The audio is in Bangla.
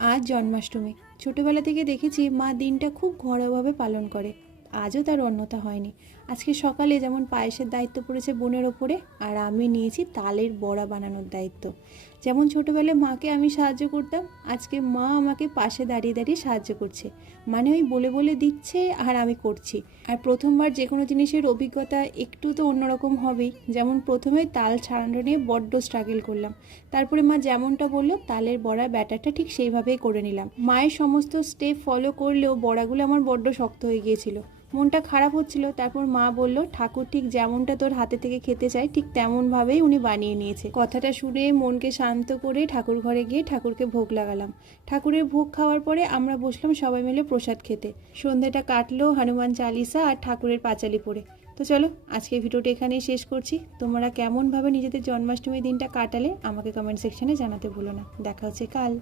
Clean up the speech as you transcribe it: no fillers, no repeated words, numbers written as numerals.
আজ জন্মাষ্টমী। ছোটবেলা থেকে দেখেছি মা দিনটা খুব ঘরোয়াভাবে পালন করে। আজও তার অন্যথা হয়নি। আজকে সকালে যেমন পায়েসের দায়িত্ব পড়েছে বোনের ওপরে, আর আমি নিয়েছি তালের বড়া বানানোর দায়িত্ব। যেমন ছোটবেলায় মাকে আমি সাহায্য করতাম, আজকে মা আমাকে পাশে দাঁড়িয়ে দাঁড়িয়ে সাহায্য করছে। মানে ওই বলে বলে দিচ্ছে আর আমি করছি। আর প্রথমবার যে কোনো জিনিসের অভিজ্ঞতা একটু তো অন্যরকম হবেই। যেমন প্রথমে তাল ছাড়ানো নিয়ে বড্ড স্ট্রাগল করলাম। তারপরে মা যেমনটা বললো তালের বড়ার ব্যাটারটা ঠিক সেইভাবেই করে নিলাম। মায়ের সমস্ত স্টেপ ফলো করলেও বড়াগুলো আমার বড্ড শক্ত হয়ে গিয়েছিল। মনটা খারাপ হচ্ছিল। তারপর মা বলল, ঠাকুর ঠিক যেমনটা তোর হাতে থেকে খেতে চায় ঠিক তেমনভাবেই উনি বানিয়ে নিয়েছে। কথাটা শুনে মনকে শান্ত করে ঠাকুর ঘরে গিয়ে ঠাকুরকে ভোগ লাগালাম। ঠাকুরের ভোগ খাওয়ার পরে আমরা বসলাম সবাই মিলে প্রসাদ খেতে। সন্ধ্যাটা কাটলো হনুমান চালিসা আর ঠাকুরের পাঁচালি পড়ে। তো চলো, আজকের ভিডিওটা এখানেই শেষ করছি। তোমরা কেমনভাবে নিজেদের জন্মাষ্টমী দিনটা কাটালে আমাকে কমেন্ট সেকশনে জানাতে ভুলো না। দেখা হচ্ছে কাল।